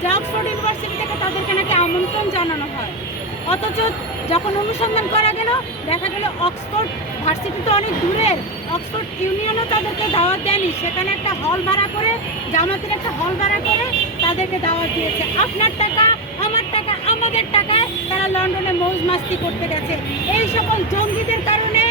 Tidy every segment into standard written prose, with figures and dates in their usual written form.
যে Oxford university থেকে তাদেরকে নাকি আমন্ত্রণ জানানো হয়, অথচ যখন অনুসন্ধান করা গেল দেখা গেল অক্সফোর্ড ভার্সিটি তো অনেক দূরের, অক্সফোর্ড ইউনিয়নও তাদেরকে দাওয়াত দেয়নি। সেখানে একটা হল ভাড়া করে, জামাতের একটা হল ভাড়া করে তাদেরকে দাওয়াত দিয়েছে। আপনার টাকা, আমার টাকা, আমাদের টাকায় তারা লন্ডনে মৌজ মাস্তি করতে গেছে। এই সকল জঙ্গিদের কারণে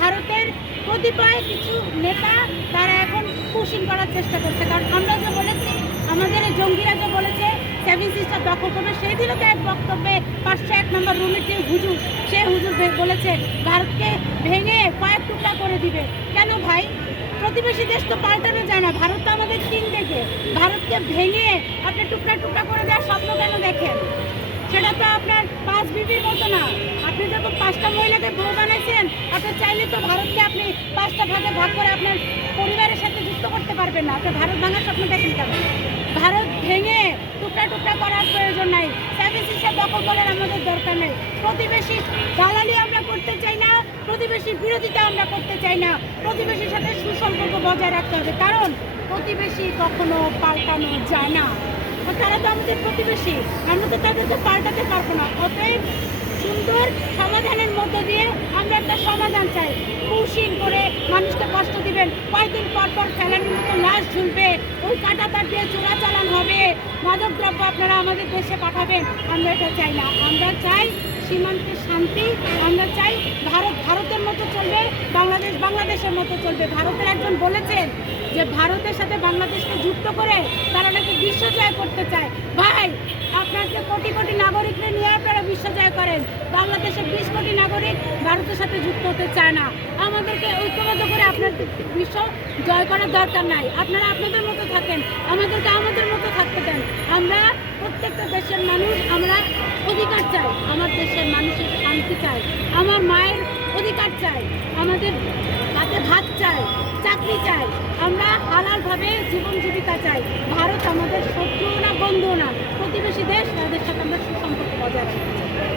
ভারতের কতিপয় কিছু নেতা তারা এখন পুশিং করার চেষ্টা করছে। কারণ আমরা যে বলেছি, আমাদের এই জঙ্গিরা যে বলেছে সেভেন সিস্টার দখল করবে, সেই দিনও তো এক বক্তব্যে 501 নম্বর রুমের যে হুজুর, সে হুজুর বলেছে ভারতকে ভেঙে কয়েক টুকরা করে দিবে। কেন ভাই? প্রতিবেশী দেশ তো পাল্টানো যায় না, ভারত তো আমাদের কিং থেকে। ভারতকে ভেঙে আপনি টুকরা টুকরা করে দেওয়ার স্বপ্ন কেন দেখেন? সেটা তো আপনার 5 বিবির মতো না। আপনি যখন 5টা মহিলাকে বউ বানাইছেন, আপনি চাইলে তো ভারতকে আপনি 5টা ভাগে ভাগ করে আপনার পরিবারের সাথে যুক্ত করতে পারবেন না। আপনি ভারত ভাঙার স্বপ্ন দেখেন কেন? ভারত ভেঙে টুকরা টুকরা করার প্রয়োজন নাই। সেভেন সিস্টার দখল করার আমাদের দরকার নেই। প্রতিবেশী দালালি আমরা করতে চাই না, প্রতিবেশীর বিরোধিতা আমরা করতে চাই না। প্রতিবেশীর সাথে সুসম্পর্ক বজায় রাখতে হবে, কারণ প্রতিবেশী কখনো পাল্টানো যায় না। তারা তো আমাদের প্রতিবেশী, আমরা তো তাদেরকে পাল্টাতে পারবো না। অতএব সুন্দর সমাধানের মধ্য দিয়ে আমরা একটা সমাধান চাই। পুশিং করে মানুষকে কষ্ট দিবেন, কয়েকদিন পর পর ফেলানির মতো লাশ ঝুলবে, ওই কাটা তার দিয়ে চোরাচালান হবে, মাদকদ্রব্য আপনারা আমাদের দেশে পাঠাবেন, আমরা এটা চাই না। আমরা চাই সীমান্তে শান্তি, আমরা চাই ভারত ভারতের মতো চলবে, বাংলাদেশ বাংলাদেশের মতো চলবে। ভারতের একজন বলেছেন যে ভারতের সাথে বাংলাদেশকে যুক্ত করে তারা নাকি বিশ্ব জয় করতে চায়। ভাই, আপনাকে কোটি কোটি নাগরিকরা নিয়ে আপনারা বিশ্ব জয় করেন, বাংলাদেশের 20 কোটি নাগরিক ভারতের সাথে যুক্ত হতে চায় না। আমাদেরকে ঐক্যবদ্ধ করে আপনার বিশ্ব জয় করার দরকার নাই। আপনারা আপনাদের মতো থাকেন, আমাদেরকে আমাদের মতো থাকতে দেন। আমরা প্রত্যেকটা দেশের মানুষ, আমরা অধিকার চাই, আমার দেশের মানুষের শান্তি চাই, আমার মায়ের অধিকার চাই, আমাদের হাতে ভাত চাই, চাকরি চাই, আমরা হালালভাবে জীবন জীবিকা চাই। ভারত আমাদের শত্রু না, বন্ধু না, প্রতিবেশী দেশ, তাদের সাথে আমরা সুসম্পর্ক বজায় রাখতে চাই।